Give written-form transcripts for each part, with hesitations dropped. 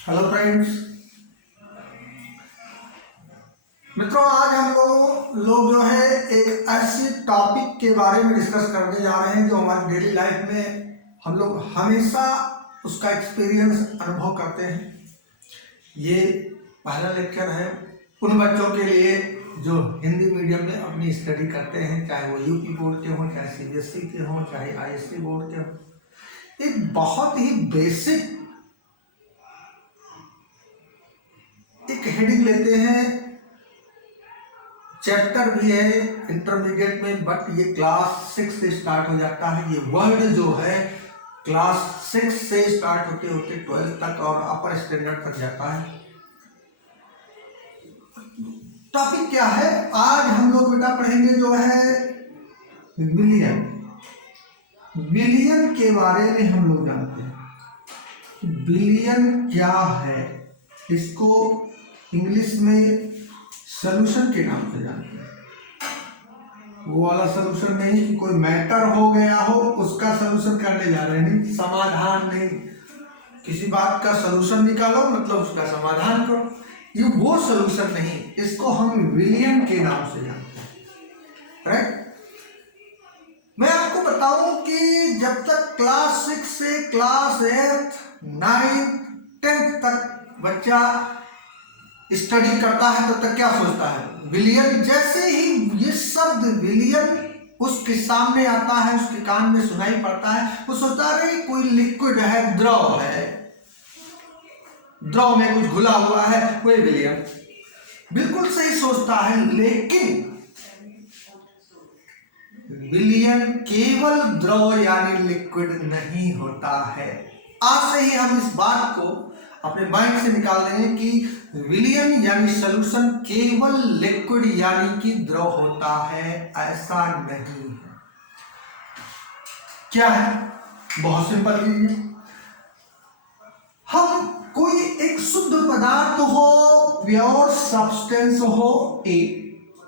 Hello friends. मित्रों, आज हम लोग जो है एक ऐसे टॉपिक के बारे में डिस्कस करने जा रहे हैं जो हमारी डेली लाइफ में हम लोग हमेशा उसका एक्सपीरियंस अनुभव करते हैं। ये पहला लेक्चर है उन बच्चों के लिए जो हिंदी मीडियम में अपनी स्टडी करते हैं, चाहे वो यूपी बोर्ड के हों, चाहे सीबीएसई के हों, चाहे आईएससी बोर्ड के हों। एक बहुत ही बेसिक एक हेडिंग लेते हैं, चैप्टर भी है इंटरमीडिएट में, बट ये क्लास 6 से स्टार्ट हो जाता है। ये वर्ड जो है क्लास 6 से स्टार्ट होते होते 12 तक और अपर स्टैंडर्ड तक जाता है। टॉपिक क्या है? आज हम लोग बेटा पढ़ेंगे जो है विलियन। विलियन के बारे में हम लोग जानते हैं विलियन क्या है। इसको इंग्लिश में सॉल्यूशन के नाम से जानते हैं। वो वाला सॉल्यूशन नहीं कि कोई मैटर हो गया हो उसका सॉल्यूशन करने जा रहे हैं, नहीं, समाधान नहीं। किसी बात का सॉल्यूशन निकालो मतलब उसका समाधान करो, ये वो सॉल्यूशन नहीं। इसको हम विलियन के नाम से जानते हैं, राइट। मैं आपको बताऊं कि जब तक क्लास 6 से क्लास 8, 9, 10 तक बच्चा स्टडी करता है तो तक क्या सोचता है? विलियन। जैसे ही ये शब्द विलियन उसके सामने आता है, उसके कान में सुनाई पड़ता है, वो सोचता है कोई लिक्विड है, द्रव है, द्रव में कुछ घुला हुआ है, कोई विलियन। बिल्कुल सही सोचता है, लेकिन विलियन केवल द्रव यानी लिक्विड नहीं होता है। आज से ही हम इस बात को अपने माइंड से निकाल देंगे कि विलियन यानी सॉल्यूशन केवल लिक्विड यानी कि द्रव होता है, ऐसा नहीं है। क्या है? बहुत सिंपल लीजिए, हम कोई एक शुद्ध पदार्थ हो, प्योर सब्सटेंस हो ए,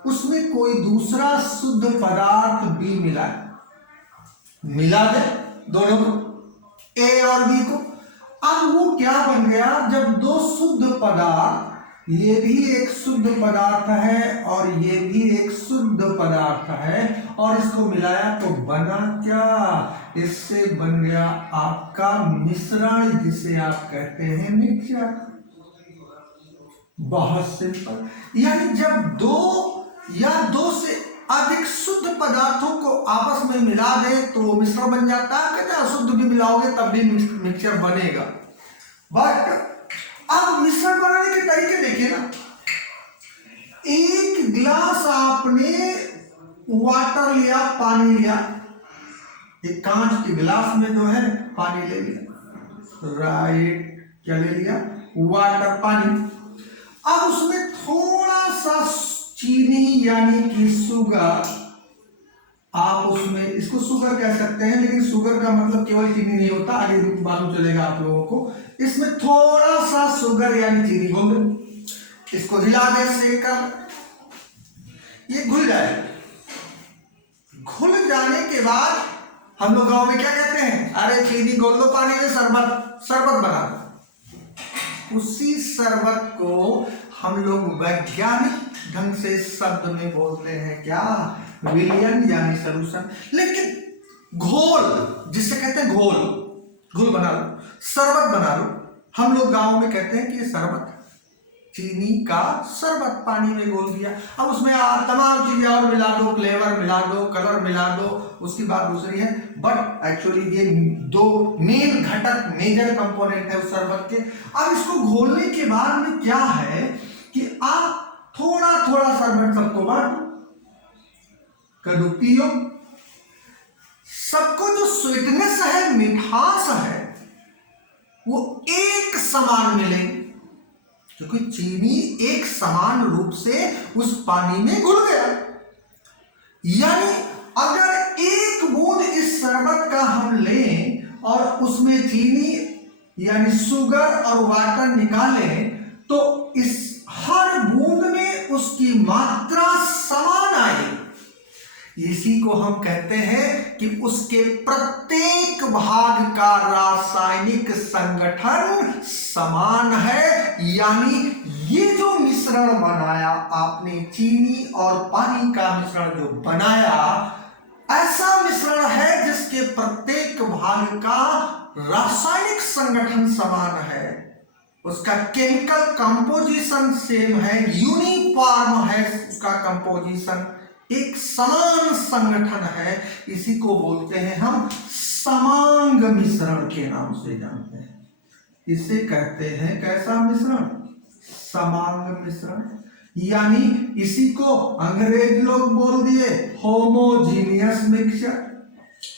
उसमें कोई दूसरा शुद्ध पदार्थ बी मिला दे दोनों को, ए और बी को। अब वो क्या बन गया? जब दो शुद्ध पदार्थ, ये भी एक शुद्ध पदार्थ है और ये भी एक शुद्ध पदार्थ है, और इसको मिलाया तो बना क्या? इससे बन गया आपका मिश्रण, जिसे आप कहते हैं मिक्सचर। बहुत सिंपल। यानी जब दो या दो से अधिक शुद्ध पदार्थों को आपस में मिला दे तो वो मिश्रण बन जाता है। कहते हैं अशुद्ध भी मिलाओगे तब भी मिक्सचर बनेगा। बट अब मिश्रण बनाने के तरीके देखिए ना। एक गिलास आपने वाटर लिया, पानी लिया, एक कांच के गिलास में जो है पानी ले लिया, राइट। क्या ले लिया? वाटर, पानी। अब उसमें थोड़ा सा चीनी यानी कि शुगर, आप उसमें इसको शुगर कह सकते हैं, लेकिन शुगर का मतलब केवल चीनी नहीं होता, आगे मालूम चलेगा आप लोगों को। इसमें थोड़ा सा शुगर यानी चीनी घोल दे, इसको हिला दे, सेकर, ये घुल जाए। घुल जाने के बाद हम लोग गांव में क्या कहते हैं? अरे चीनी घोल लो पानी में, शरबत बना दो। उसी शरबत को हम लोग वैज्ञानिक ढंग से शब्द में बोलते हैं क्या? विलियन यानी सॉल्यूशन। लेकिन घोल, जिसे कहते हैं घोल बना लो, शरबत बना लो, हम लोग गांव में कहते हैं कि ये शरबत, चीनी का शरबत पानी में घोल दिया। अब उसमें तमाम चीजें और मिला दो, फ्लेवर मिला दो, कलर मिला दो, उसकी बात दूसरी है। बट एक्चुअली ये दो मेन घटक, मेजर कंपोनेंट है उस शरबत के। अब इसको घोलने के बाद में क्या है कि आप थोड़ा थोड़ा शरबत सबको बांटो, कदू पियो। सबको जो स्वीटनेस है, मिठास है, वो एक समान मिलेगी, क्योंकि चीनी एक समान रूप से उस पानी में घुल गया। यानी अगर एक बूंद इस शरबत का हम लें और उसमें चीनी यानी शुगर और वाटर निकालें, तो इस हर बूंद में उसकी मात्रा समान आएगी। इसी को हम कहते हैं कि उसके प्रत्येक भाग का रासायनिक संगठन समान है। यानी ये जो मिश्रण बनाया आपने, चीनी और पानी का मिश्रण जो बनाया, ऐसा मिश्रण है जिसके प्रत्येक भाग का रासायनिक संगठन समान है, उसका केमिकल कंपोजिशन सेम है, यूनिफॉर्म है, उसका कंपोजिशन एक समान संगठन है। इसी को बोलते हैं हम समांग मिश्रण के नाम से जानते हैं। इसे कहते हैं कैसा मिश्रण? समांग मिश्रण। यानी इसी को अंग्रेज लोग बोल दिए होमोजीनियस मिक्सचर।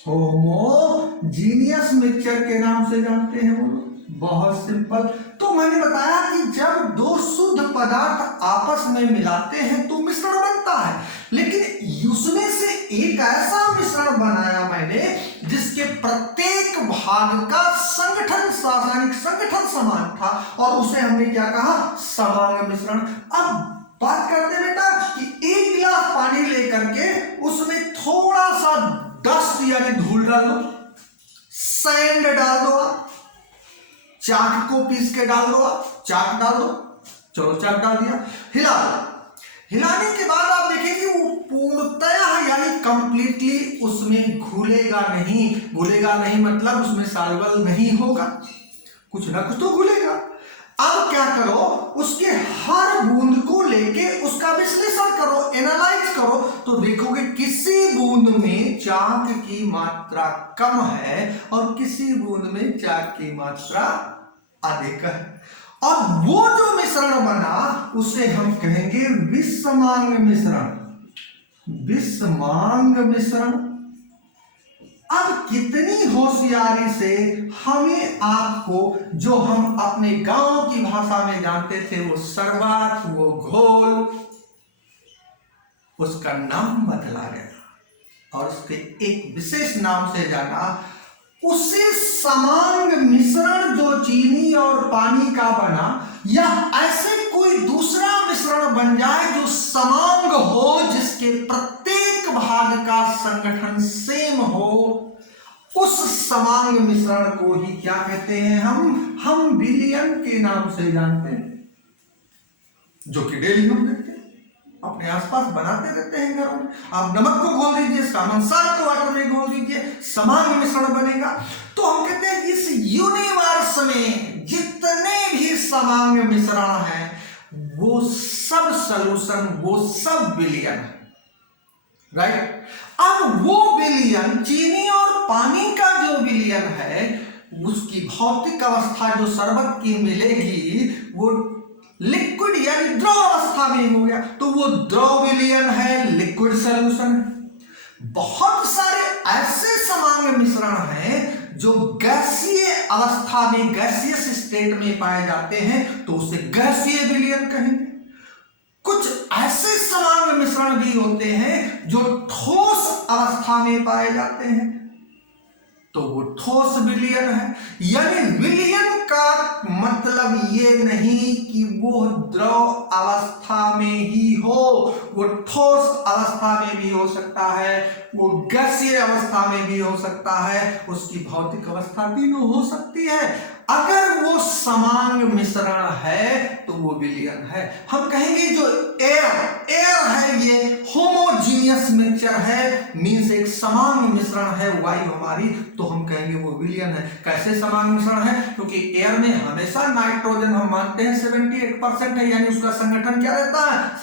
होमोजीनियस मिक्सचर के नाम से जानते हैं वो लोग। बहुत सिंपल। तो मैंने बताया कि जब दो शुद्ध पदार्थ आपस में मिलाते हैं तो मिश्रण बनता है, लेकिन उसमें से एक ऐसा मिश्रण बनाया मैंने जिसके प्रत्येक भाग का संगठन, रासायनिक संगठन समान था, और उसे हमने क्या कहा? समांग मिश्रण। अब बात करते बेटा कि एक गिलास पानी लेकर के उसमें थोड़ा सा डस्ट यानी धूल डाल दो, सैंड डाल दो, चाक को पीस के डाल दो, चाक डाल दो, चलो चाक डाल दिया, हिला दो। हिलाने के बाद आप देखेंगे वो पूर्णतः यानी कंप्लीटली उसमें घुलेगा नहीं। घुलेगा नहीं मतलब उसमें सॉल्युबल नहीं होगा, कुछ ना कुछ तो घुलेगा। अब क्या करो, उसके हर बूंद को लेके उसका विश्लेषण करो, एनालाइज करो, तो देखोगे किसी बूंद में चाक की मात्रा कम है और किसी बूंद में चाक की मात्रा अधिक है। और वो जो मिश्रण बना उसे हम कहेंगे विषमांग मिश्रण। विषमांग मिश्रण। अब कितनी होशियारी से हमें आपको जो हम अपने गांव की भाषा में जानते थे वो शरबत, वो घोल, उसका नाम बदला गया और उसके एक विशेष नाम से जाना। उसे समांग मिश्रण जो चीनी और पानी का बना, या ऐसे कोई दूसरा मिश्रण बन जाए जो समांग हो, जिसके प्रत्येक भाग का संगठन सेम हो, उस समांग मिश्रण को ही क्या कहते हैं? हम विलयन के नाम से जानते हैं, जो कि डेली हम देखते हैं, अपने आसपास बनाते रहते हैं घरों में। आप नमक को घोल दीजिए, सामान साल्ट को वाटर में घोल दीजिए, समांग मिश्रण बनेगा। तो हम कहते हैं इस यूनिवर्स में जितने भी समांग मिश्रण हैं वो सब सॉल्यूशन, वो सब विलयन है, राइट। अब वो विलयन, चीनी और पानी का जो विलयन है, उसकी भौतिक अवस्था जो शरबत की मिलेगी वो लिक्विड यानी द्रव अवस्था में हो गया, तो वो द्रव विलयन है, लिक्विड सॉल्यूशन। बहुत सारे ऐसे समांग मिश्रण हैं जो गैसीय अवस्था में, गैसियस स्टेट में पाए जाते हैं, तो उसे गैसीय विलयन कहेंगे। कुछ ऐसे समांग मिश्रण भी होते हैं जो ठोस अवस्था में पाए जाते हैं, तो वो ठोस विलयन है। यानी विलयन का मतलब ये नहीं कि वो द्रव अवस्था में ही हो, वो ठोस अवस्था में भी हो सकता है, वो गैसीय अवस्था में भी हो सकता है, उसकी भौतिक अवस्था तीनों हो सकती है। अगर वो समांग मिश्रण है तो वो विलयन है। हम कहेंगे जो एयर है ये होमोजीनियस मिक्सचर है, मींस एक समांग मिश्रण है वायु हमारी, तो हम कहेंगे वो विलयन है। कैसे समांग मिश्रण है? क्योंकि एयर में हमेशा नाइट्रोजन हम मानते हैं 78% है, यानी उसका संगठन क्या रहता है?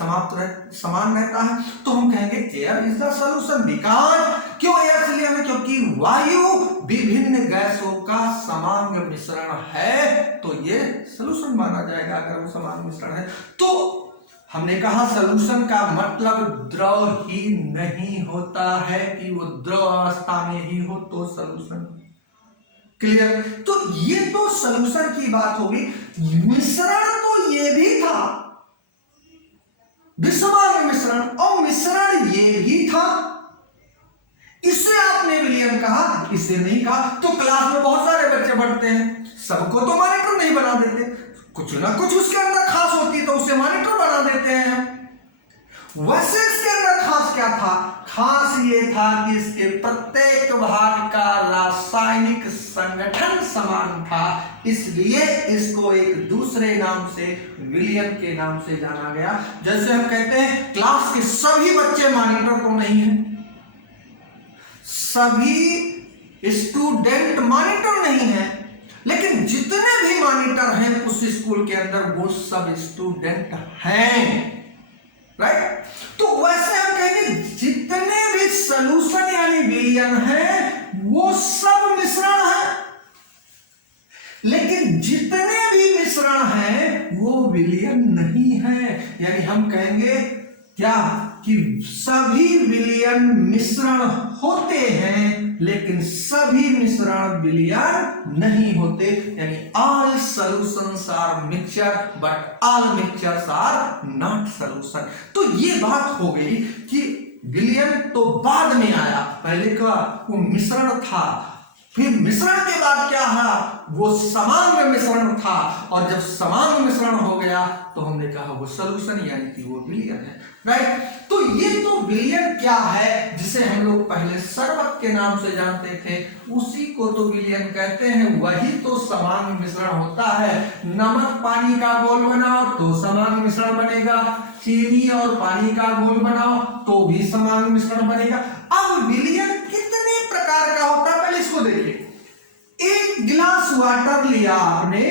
समान रहता है, तो हम कहेंगे air is the solution. Because क्यों एयर से लिया है? क्योंकि वायु विभिन्न गैसों का समांग मिश्रण है, तो ये सॉल्यूशन माना जाएगा अगर वो समांग मिश्रण है। तो हमने कहा सॉल्यूशन का मतलब द्रव ही नहीं होता है कि वो द्रव अवस्था में ही हो तो सॉल्यूशन। क्लियर? तो ये तो सॉल्यूशन की बात होगी। मिश्रण तो ये भी था, विषमांग मिश्रण, और मिश्रण ये भी था, इसे आपने विलयन कहा, इसे नहीं कहा। तो क्लास में बहुत सारे बच्चे पढ़ते हैं, सबको तो मॉनिटर नहीं बना देते, कुछ ना कुछ उसके अंदर खास होती है तो उसे मॉनिटर बना देते हैं। वैसे इसके अंदर खास क्या था? खास ये था कि इसके प्रत्येक भाग का रासायनिक संगठन समान था, इसलिए इसको एक दूसरे नाम से, विलियन के नाम से जाना गया। जैसे हम कहते हैं क्लास के सभी बच्चे मॉनिटर तो नहीं है, सभी स्टूडेंट मॉनिटर नहीं है, लेकिन जितने भी मॉनिटर हैं उस स्कूल के अंदर वो सब स्टूडेंट हैं, राइट। तो वैसे हम कहेंगे जितने भी सॉल्यूशन यानी विलियन हैं वो सब मिश्रण है, लेकिन जितने भी मिश्रण हैं वो विलियन नहीं है। यानी हम कहेंगे क्या कि सभी विलियन मिश्रण होते हैं, लेकिन सभी मिश्रण विलियन नहीं होते। यानी all solutions are mixture but all mixtures are not solution. तो ये बात हो गई कि विलियन तो बाद में आया, पहले का वो मिश्रण था, फिर मिश्रण के बाद क्या है वो समांग मिश्रण था, और जब समांग मिश्रण हो गया तो हमने कहा वो सॉल्यूशन यानी कि वो विलियन है, राइट। तो ये तो विलियन क्या है जिसे हम लोग पहले शरबत के नाम से जानते थे, उसी को तो विलियन कहते हैं। वही तो समांग मिश्रण होता है। नमक पानी का घोल बनाओ तो समांग मिश्रण बनेगा, चीनी और पानी का घोल बनाओ तो भी समांग मिश्रण बनेगा। अब विलियन कितने प्रकार का होता है पहले इसको देखिए। एक गिलास वाटर लिया आपने,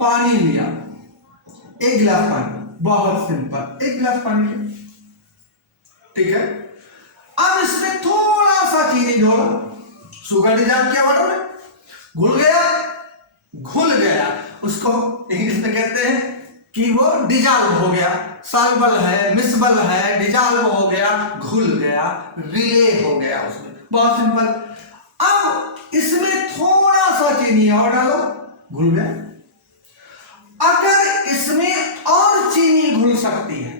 पानी लिया, एक गिलास पानी, बहुत सिंपल, एक गिलास पानी लिया, ठीक है। अब इसमें थोड़ा सा चीनी जोड़ा, शुगर डिजॉल्व किया वाटर में, घुल गया, उसको इंग्लिश में कहते हैं कि वो डिजॉल्व हो गया, सॉल्युबल है, मिसबल है, डिजॉल्व हो गया, घुल गया, रिले हो गया उसमें, बहुत सिंपल। अब इसमें थोड़ा सा चीनी और डालो, घुल गया। अगर इसमें और चीनी घुल सकती है,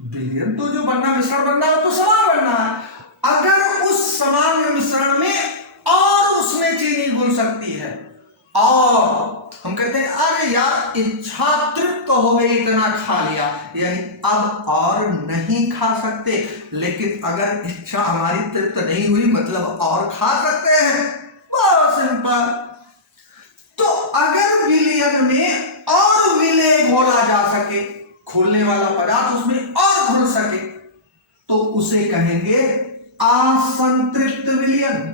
विलियन तो जो बनना, मिश्रण बनना है तो समान बनना है। अगर उस समान मिश्रण में और उसमें चीनी घुल सकती है, और हम कहते हैं अरे यार इच्छा तृप्त हो गई, इतना खा लिया, यानी अब और नहीं खा सकते। लेकिन अगर इच्छा हमारी तृप्त नहीं हुई मतलब और खा सकते हैं, बहुत सिंपल। तो अगर विलियन में और विलय घोला जा सके, खोलने वाला पदार्थ उसमें और घुल सके, तो उसे कहेंगे असंतृप्त विलियन,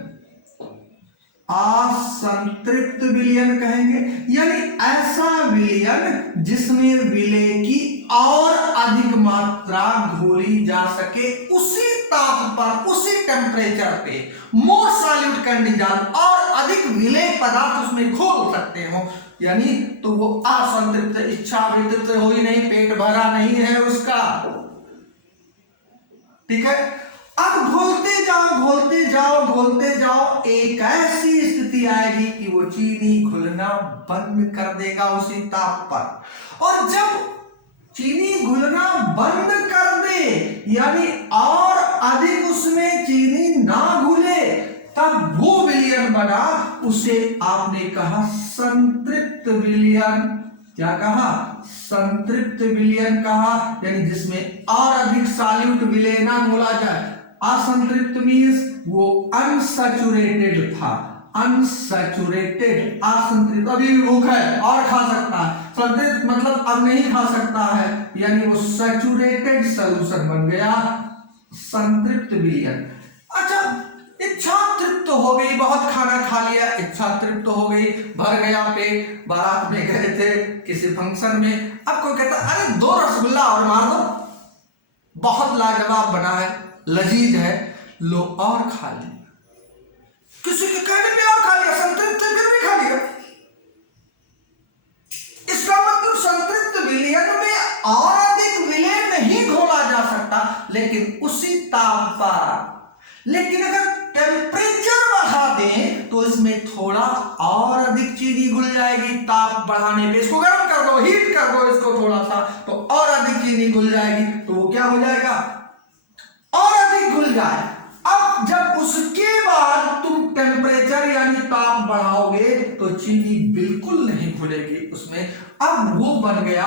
असंतृप्त विलियन कहेंगे। यानी ऐसा विलियन जिसमें विलय की और अधिक मात्रा घोली जा सके, उसी ताप पर, उसी टेम्परेचर पे, मोर सॉल्यूट कंडीशन, और अधिक विलय पदार्थ उसमें घोल सकते हो, यानी तो वो असंतृप्त, इच्छा भी तृप्त हुई नहीं, पेट भरा नहीं है उसका, ठीक है। अब घोलते जाओ घोलते जाओ घोलते जाओ, एक ऐसी स्थिति आएगी कि वो चीनी घुलना बंद कर देगा उसी ताप पर। और जब चीनी घुलना बंद कर दे, यानी और अधिक उसमें चीनी ना घुले, तब वो विलियन बना, उसे आपने कहा संतृप्त विलियन। क्या कहा? संतृप्त विलियन कहा, यानी जिसमें और अधिक सॉल्यूट विलय ना घोला जाए। असंतृप्त मीन्स वो अनसैचुरेटेड था, अनसैचुरेटेड, असंतृप्त, अभी भी भूख है और खा सकता है, संतृप्त मतलब अब नहीं खा सकता है, यानी वो सैचुरेटेड सॉल्यूशन बन गया, संतृप्त विलियन। अच्छा, इच्छा तृप्त हो गई, बहुत खाना खा लिया, इच्छा तृप्त हो गई, भर गया पेट, बारात में गए थे किसी फंक्शन में, अब कोई कहता अरे 2 रसगुल्ला और मार दो, बहुत लाजवाब बना है, लजीज है, लो और खा लिया, किसी के कहने पे और खा लिया, संतृप्त फिर भी खा लिया। इसका मतलब संतृप्त विलयन में और अधिक विलय नहीं घोला जा सकता, लेकिन उसी ताप पर। लेकिन अगर टेम्परेचर बढ़ा दें तो इसमें थोड़ा और अधिक चीनी घुल जाएगी, ताप बढ़ाने पे, इसको गर्म कर दो, हीट कर दो इसको थोड़ा सा, तो और अधिक चीनी घुल जाएगी, तो वो क्या हो जाएगा, और अधिक घुल जाए। अब जब उसके बाद तुम टेम्परेचर यानी ताप बढ़ाओगे तो चीनी बिल्कुल नहीं घुलेगी उसमें, अब वो बन गया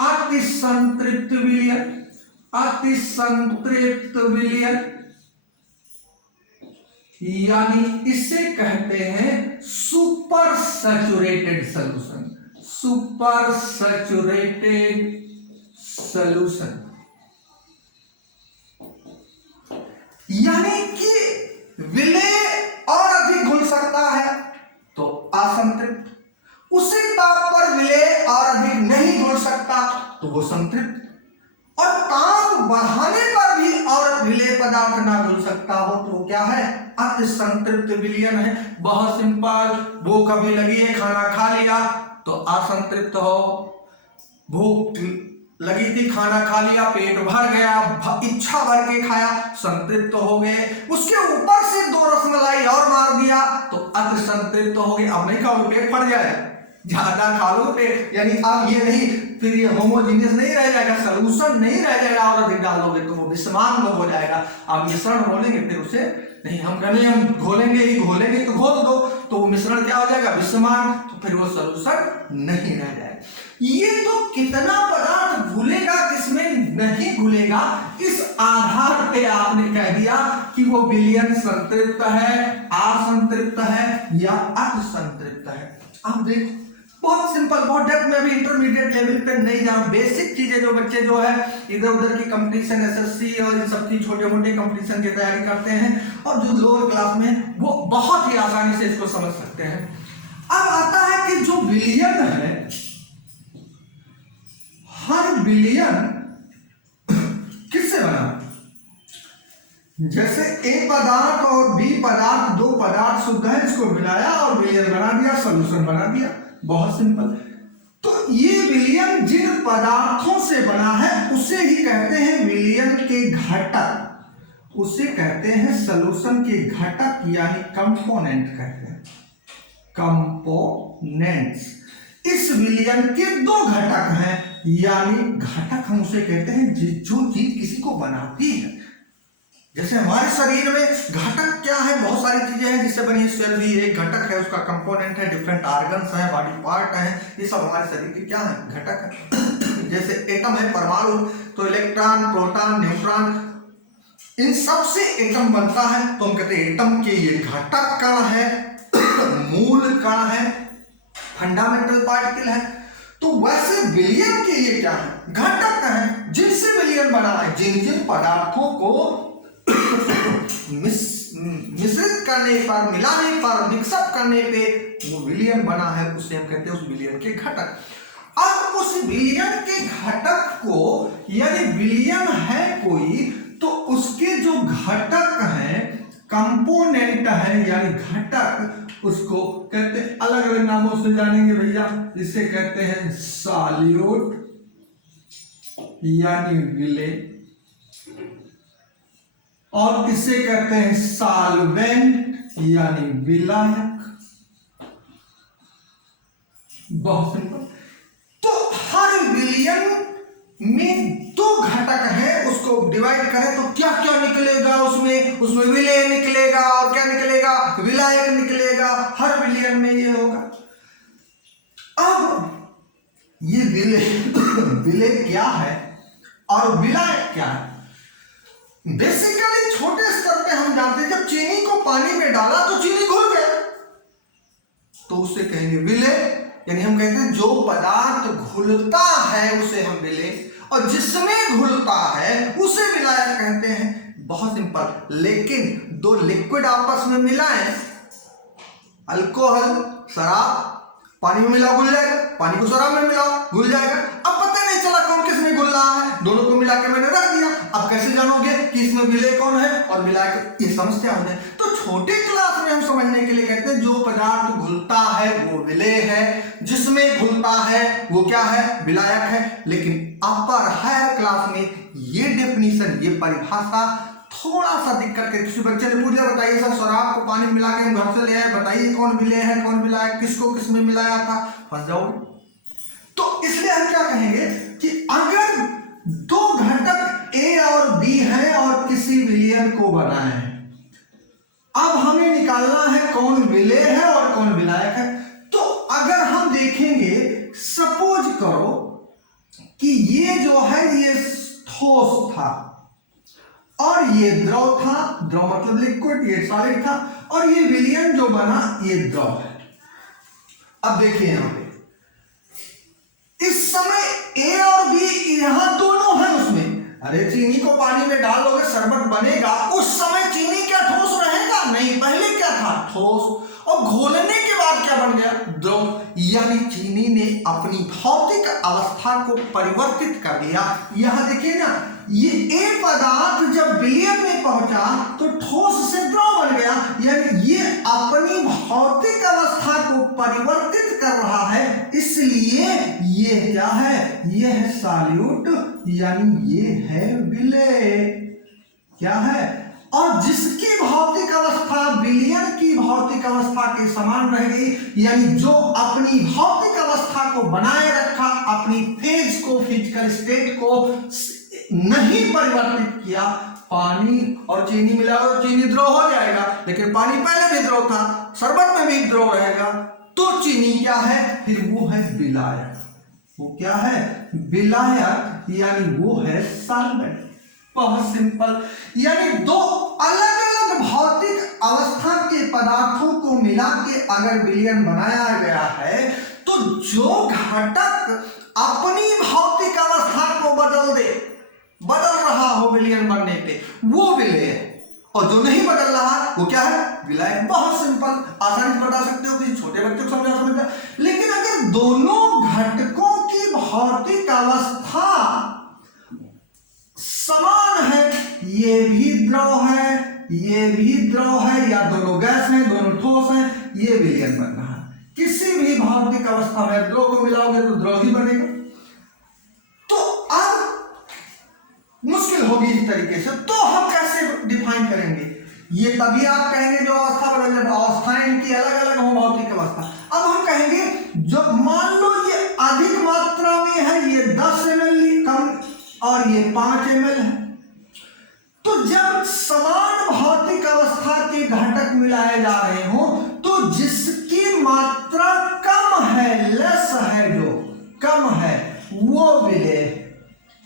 अति संतृप्त विलयन। अतिसंतृप्त विलयन, यानी इसे कहते हैं super saturated solution, super saturated solution, यानी कि विलय और अधिक घुल सकता है तो असंतृप्त, उसी ताप पर विलय और अधिक नहीं घुल सकता तो वो संतृप्त, और ताप बढ़ाने पर भी और विलय पदार्थ ना घुल सकता हो तो क्या है, अति संतृप्त विलयन है। बहुत सिंपल, भूख अभी लगी है, खाना खा लिया तो असंतृप्त हो, भूख लगी थी, खाना खा लिया, पेट भर गया, इच्छा भर के खाया, संतृप्त हो गए, उसके ऊपर से 2 रसमलाई और मार दिया तो अति संतृप्त हो गए। अब नहीं खाओगे पेट फट जाए, ज्यादा खा लो पेट, यानी अब ये नहीं, फिर ये होमोजीनियस नहीं रह जाएगा, सॉल्यूशन नहीं रह जाएगा, और अधिक डालोगे तो वो विषमान हो जाएगा। अब मिश्रण घोलेंगे फिर उसे नहीं, हम कहने हम घोलेंगे ही घोलेंगे तो घोल दो तो वो मिश्रण क्या हो जाएगा, विषमान, तो फिर वो सॉल्यूशन नहीं रह जाएगा। ये तो कितना पदार्थ घुलेगा किसमें नहीं घुलेगा, इस आधार पे आपने कह दिया कि वो विलयन संतृप्त है, असंतृप्त है या असंतृप्त है। आप देखो बहुत सिंपल, बहुत डेप्थ में, अभी इंटरमीडिएट लेवल पे नहीं जा, बेसिक चीजें जो बच्चे जो है इधर उधर की कंपटीशन, एसएससी और इन सब की छोटे मोटे कंपटीशन की तैयारी करते हैं और जो लोअर क्लास में वो बहुत ही आसानी से इसको समझ सकते हैं। अब आता है कि जो विलयन है, हर विलयन किससे बना, जैसे ए पदार्थ और बी पदार्थ, 2 पदार्थ शुद्ध है, इसको मिलाया और विलयन बना दिया, सॉल्यूशन बना दिया, बहुत सिंपल। तो ये विलयन जिन पदार्थों से बना है उसे ही कहते हैं विलयन के घटक, उसे कहते हैं सॉल्यूशन के घटक, यानी कंपोनेंट कहते हैं, कंपोनेंट्स। इस विलयन के 2 घटक हैं, यानी घटक हम उसे कहते हैं जो चीज किसी को बनाती है। जैसे हमारे शरीर में घटक क्या है, बहुत सारी चीजें हैं जिससे बनी सेल भी एक घटक है, उसका कंपोनेंट है, डिफरेंट ऑर्गन्स है, बॉडी पार्ट है, ये सब हमारे शरीर के क्या है, घटक है। जैसे एटम है, परमाणु, तो इलेक्ट्रॉन, प्रोटॉन, न्यूट्रॉन, इन सब से एटम बनता है, तो हम कहते हैं एटम के ये घटक कण है, मूल कण है, फंडामेंटल पार्टिकल है। तो वैसे विलयन के ये क्या है, घटक है, जिनसे विलयन बना है, जिन जिन पदार्थों को मिश्रित करने पर, मिलाने पर, मिक्सअप करने पे वो विलयन बना है, उसे हम कहते हैं उस विलयन के घटक। अब उस विलयन के घटक को, यानी विलयन है कोई तो उसके जो घटक हैं, कंपोनेंट है यानी घटक, उसको कहते हैं, अलग अलग नामों से जानेंगे भैया। इसे कहते हैं सॉल्यूट यानी विलय, और इसे कहते हैं सॉल्वेंट यानी विलायक। बहुत सिंपल। तो हर विलयन में 2 घटक हैं, उसको डिवाइड करें तो क्या क्या निकलेगा, उसमें विलय निकलेगा और क्या निकलेगा, विलायक निकलेगा। हर विलयन में ये होगा। अब ये विलय क्या है और विलायक क्या है, बेसिकली छोटे स्तर पे हम जानते हैं, जब चीनी को पानी में डाला तो चीनी घुल गया, तो उसे कहेंगे विलय। यानी हम कहते हैं जो पदार्थ घुलता है उसे हम विलय, और जिसमें घुलता है उसे विलायक कहते हैं। बहुत सिंपल। लेकिन 2 लिक्विड आपस में मिलाएं, अल्कोहल, शराब, पानी में मिलाओ घुल जाएगा, पानी को शराब में मिलाओ घुल जाएगा। अब पता नहीं चला कौन किस में घुल रहा है, दोनों को मिला के मैंने रख दिया। अब कैसे जानोगे कि इसमें विलय कौन है और विलायक, ये समस्या हो जाए। तो छोटे क्लास में हम समझने के लिए कहते हैं जो पदार्थ घुलता है वो विलय है, जिसमें घुलता है वो क्या है, विलायक है। लेकिन अपर हायर क्लास में ये डेफिनेशन, ये परिभाषा थोड़ा सा दिक्कत है। किसी बच्चे ने पूछा बताइए सर शराब को पानी मिला के हम घर से ले आए, बताइए कौन विलय है कौन विलायक, किसको किस में मिलाया था, फंस जाओगे। तो इसलिए हम क्या कहेंगे कि अगर 2 घटक ए और बी हैं और किसी विलयन को बनाए हैं, अब हमें निकालना है कौन विलय है और कौन विलायक है। तो अगर हम देखेंगे, सपोज करो कि ये जो है ये ठोस था और ये द्रव था, द्रव मतलब लिक्विड, ये सॉलिड था, और ये विलयन जो बना ये द्रव है। अब देखिए यहां पे इस समय ए और बी यहां दोनों है उसमें। अरे चीनी को पानी में डालोगे शरबत बनेगा, उस समय चीनी क्या ठोस रहेगा? नहीं, पहले क्या था? ठोस। और घोलने के बाद क्या बन गया? द्रव। यानी चीनी ने अपनी भौतिक अवस्था को परिवर्तित कर दिया। यहां देखिए ना, ये ए पदार्थ जब विलयन में पहुंचा तो ठोस से द्रव बन गया, यानी ये अपनी भौतिक अवस्था को परिवर्तित कर रहा है, इसलिए ये क्या है? ये है सॉल्यूट, यानी ये है विलेय। क्या है? और जिसकी भौतिक अवस्था विलयन की भौतिक अवस्था के समान रह गई, यानी जो अपनी भौतिक अवस्था को बनाए रखा, अपनी फेज को, फिजिकल स्टेट को नहीं परिवर्तित किया, पानी और चीनी मिला और चीनी द्रव हो जाएगा, लेकिन पानी पहले भी द्रव था, शरबत में भी द्रव रहेगा, तो चीनी क्या है? फिर वो है विलायक। वो क्या है? विलायक, यानी वो है सॉल्वेंट। बहुत सिंपल। यानी दो अलग अलग भौतिक अवस्था के पदार्थों को मिला के अगर विलयन बनाया गया है, तो जो घटक अपनी भौतिक अवस्था को बदल रहा हो विलयन बनने पे, वो विलेय है, और जो नहीं बदल रहा वो क्या है? विलायक। बहुत सिंपल, आसानी से बता सकते हो, किसी छोटे बच्चे को समझा। लेकिन अगर दोनों घटकों की भौतिक अवस्था समान है, ये भी द्रव है, ये भी द्रव है, या दोनों गैस है, दोनों ठोस है, ये विलयन बन रहा है। किसी भी भौतिक अवस्था में द्रव को मिलाओगे तो द्रव ही बनेगा। तो अब मुश्किल होगी इस तरीके से, तो हम कैसे डिफाइन करेंगे? ये तभी आप कहेंगे जो अवस्था बदल जाए, अवस्थाएं इनकी अलग अलग हो भौतिक अवस्था। अब हम कहेंगे जो मान लो ये अधिक मात्रा में है, ये 10 ml कम और ये 5 ml है, तो जब समान भौतिक अवस्था के घटक मिलाए जा रहे हो, तो जिसकी मात्रा कम है, लेस है, जो कम है, वो विलेय।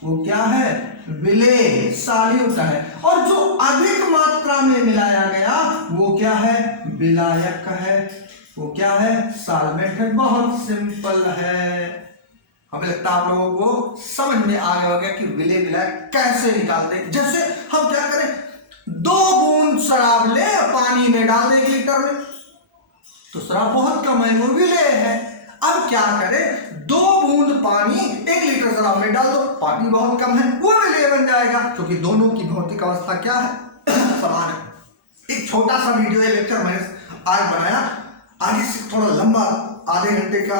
वो क्या है? विलेय, सॉल्यूट है। और जो अधिक मात्रा में मिलाया गया वो क्या है? विलायक है। वो क्या है? सॉल्वेंट है। बहुत सिंपल है। हमें लगता है आप लोगों को समझ में आ गया होगा कि विलेय विलायक कैसे निकालते हैं। जैसे हम क्या करें, 2 बूंद शराब ले पानी में डाल दें 1 लीटर में, तो शराब बहुत कम है, वो विलेय है। अब क्या करें, 2 बूंद पानी 1 लीटर शराब में डाल दो, पानी बहुत कम है, वो विलेय बन जाएगा, क्योंकि दोनों की भौतिक अवस्था क्या है? समान है। एक छोटा सा वीडियो लेक्चर मैंने आज बनाया, आगे से थोड़ा लंबा, आधे घंटे का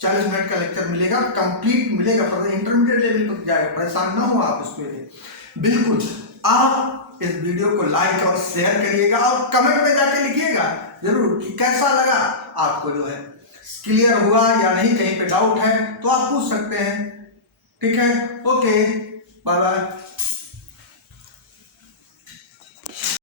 40 मिनट का लेक्चर मिलेगा, कंप्लीट मिलेगा, पर इंटरमीडिएट लेवल पर जाएगा, परेशान ना हो आप उसके। बिल्कुल आप इस वीडियो को लाइक और शेयर करिएगा, और कमेंट में जाके लिखिएगा जरूर कि कैसा लगा आपको, जो है क्लियर हुआ या नहीं, कहीं पे डाउट है तो आप पूछ सकते हैं। ठीक है, ओके, बाय बाय।